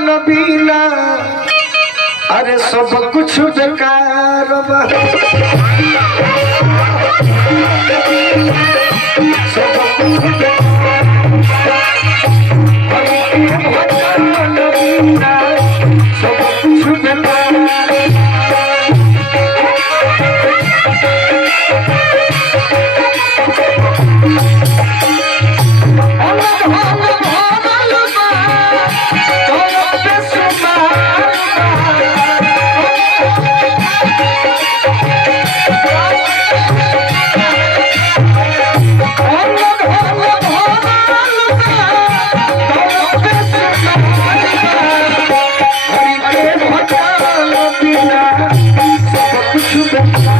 भगवान बिना अरे सब कुछ बेकार बा सब कुछ भगवान बिना सब कुछ बेकार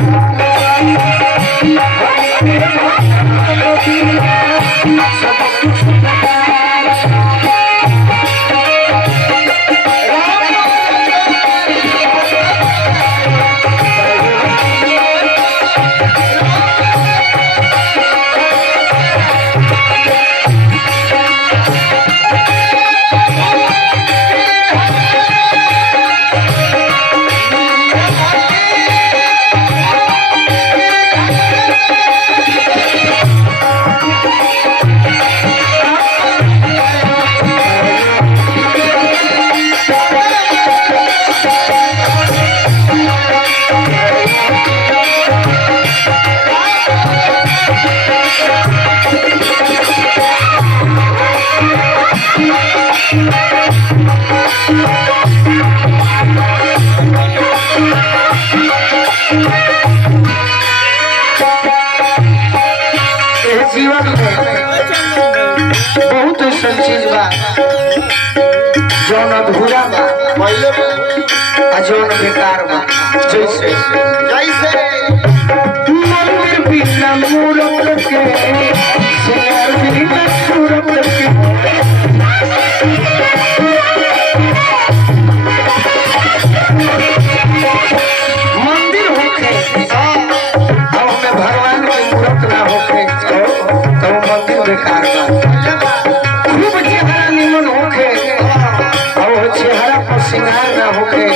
जीवन में बहुत ऐसा चीज बा जौन अधूरा बा जौन बेकार बा जैसे मंदिर बिना मूरत के सिंगार बिना सूरत के मंदिर होके हमें भगवान की मूरत ना होके तो मंदिर बेकार बा खूब चेहरा निमन होके और चेहरा पर सिंगार ना होके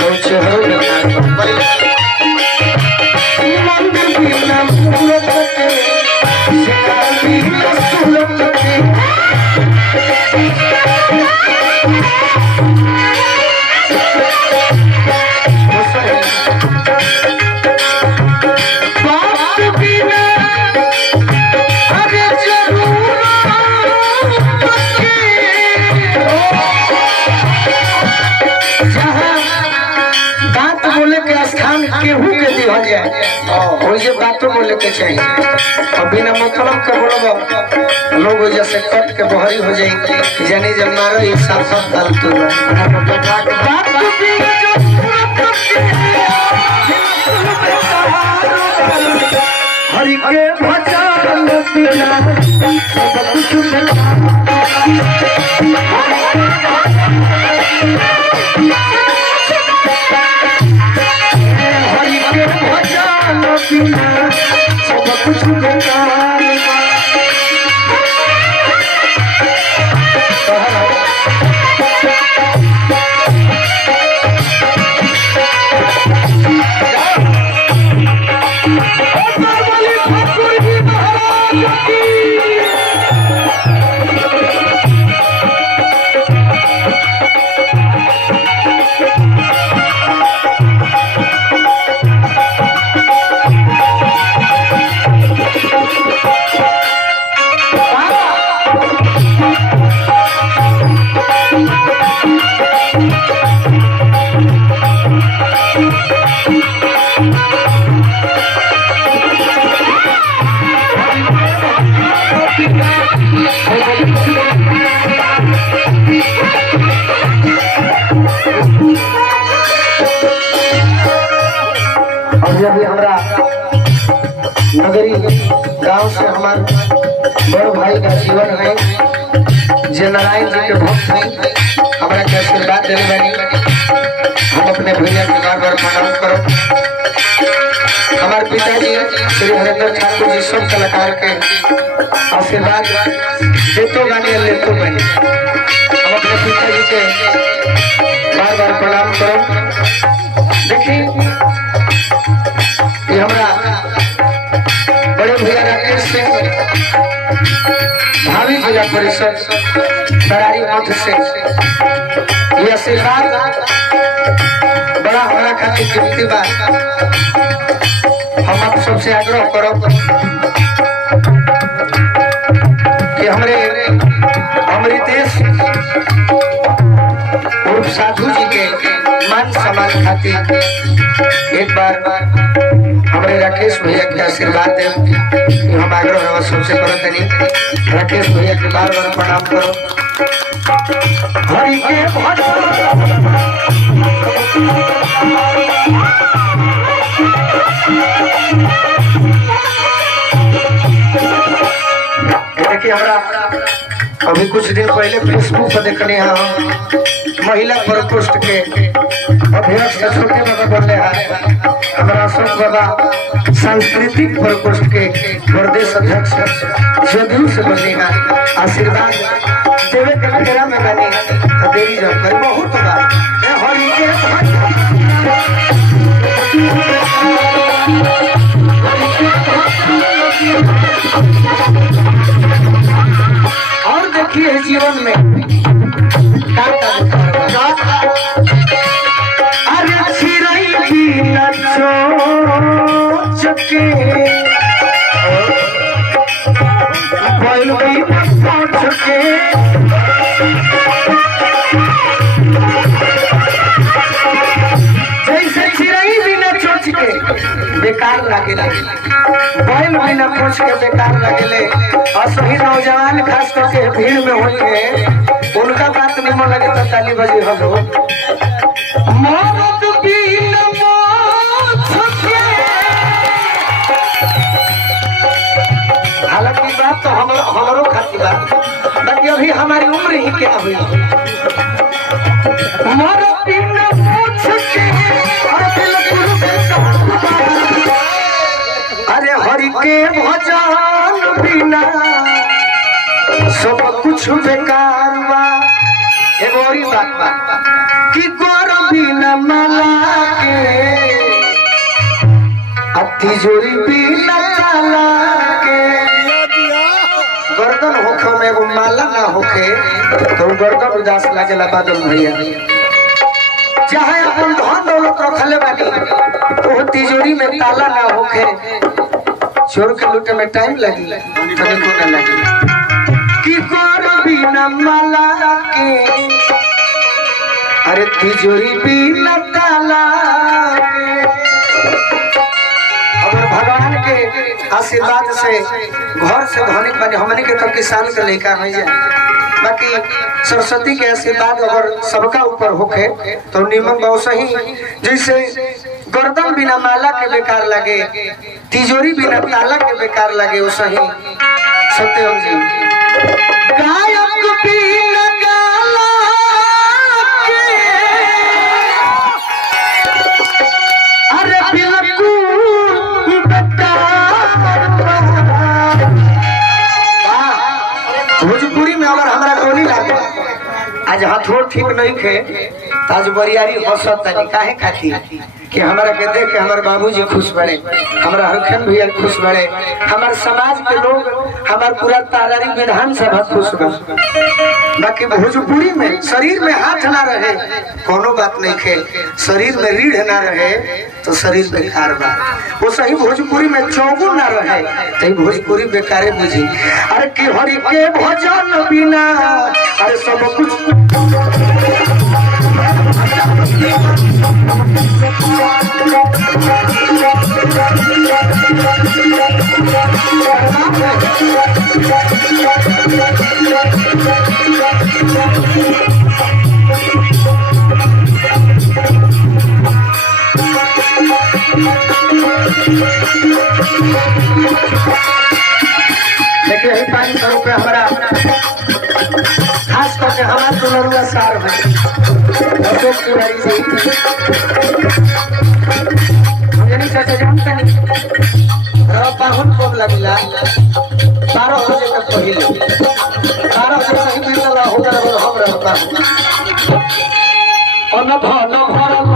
तो चेहरा बेकार बा मंदिर बिना मूरत के सिंगार बिना सूरत के केहू के दी हो जाए और ये बातों बोले के चाहिए और बिना मतलब के बोलब लोग जैसे कट के बहरी हो जाएंगे जानी जब मारो एक साथ साथ फालतू हरि के भजन बिना सब कुछ सब कुछ बेकार जब हमारा नगरी गांव से हमारे बड़ भाई का जीवन है जे नारायण जी के भक्त हैं हमारा के आशीर्वाद देने वाली हम अपने भैया के बार बार प्रणाम करो। हमारे पिताजी श्री हरेंद्र ठाकुर जी सब कलाकार के आशीर्वाद देतो गाने लेतो गाने। हम अपने पिताजी के बार बार प्रणाम करो। देखिए ये हमारा बड़े भैया राकेश सिंह भावी जिला परिषद तरारी मठ से ये आशीर्वाद बड़ा हमारा खातिर कीमती बात। हम आप सबसे आग्रह करो कि हमारे अमृतेश उर्फ साधु जी के मान सम्मान खातिर एक बार हमारे राकेश भैया के आशीर्वाद दे। हम आग्रह सबसे करो तनी राकेश भैया के बार बार प्रणाम करो। हरि के देखिए हमारा अभी कुछ दिन पहले फेसबुक पर देखने महिला प्रकोष्ठ के अध्यक्ष छोटे बाबा बोले हमारा अशोक बाबा सांस्कृतिक प्रकोष्ठ के प्रदेश अध्यक्ष जदयू से बने हैं। आशीर्वाद देवे के फेरा में बने तो देरी जानकारी बहुत बात हरि के और देखिए जीवन में अरे चिड़ै की नचो चके बैल चके जैसे चिड़ै भी नचो चके बेकार लागे बैल भी न पूछ के बेकार लगेले। असही नौजवान खास करके भीड़ में हुई है उनका बात नहीं मन लगे तो ताली बजी हलो मौत भी न हालांकि बात तो हमारो खाती बात बाकी अभी हमारी उम्र ही क्या हुई मौत भी न अरे हरि के भजन बिना सब कुछ बेकार बा। एगो और बात कि गोर बिना माला के तिजोरी बिना ताला के गर्दन होखे में एगो माला ना होखे तो गर्दन उदास लागेला। बादल भैया चाहे अपन धन दौलत रखले बानी तो तिजोरी में ताला ना होखे चोर के लूटे में टाइम लगी तो ना लगी कि गोर बिना माला के अरे तिजोरी बिना ताला के। अगर भगवान के आशीर्वाद से घर से धनिक बने हमने के तो किसान के लेकर हो जाए बाकी सरस्वती के आशीर्वाद अगर सबका ऊपर होके तो निमन बहुत सही। जैसे गर्दन बिना माला के बेकार लगे तिजोरी बिना ताला के बेकार लगे वो सही सत्यम जी गायक बिना गाला के अरे बिल्कुल बेकार। भोजपुरी में अगर हमारा टोली लागे आज हथोड़ ठीक नहीं खे आज बरियारी हंसत तनी काहे खाती कि हमारा के देख के हमारे बाबूजी खुश बड़े हमारा हरखन भैया खुश बड़े हमारे समाज के लोग हमारे पूरा तारारी विधानसभा खुश बड़े। बाकी भोजपुरी में शरीर में हाथ ना रहे कोनो बात नहीं खे शरीर में रीढ़ ना रहे तो शरीर बेकार बा। वो सही भोजपुरी में चौगुन ना रहे तो भोजपुरी बेकारे बुझी। अरे कि हरि के भजन बिना अरे सब कुछ देखिए 500 रुपये हमारा खास करके हमारा दुलरुआ सार है अशोक तिवारी जी मुझे नहीं चाचा जानता नहीं पाहुन कब लगला 12 बजे तक पहले अनधन भरल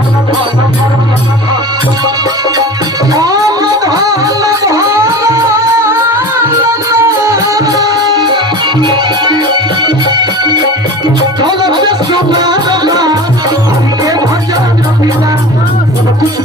अनधन कुछ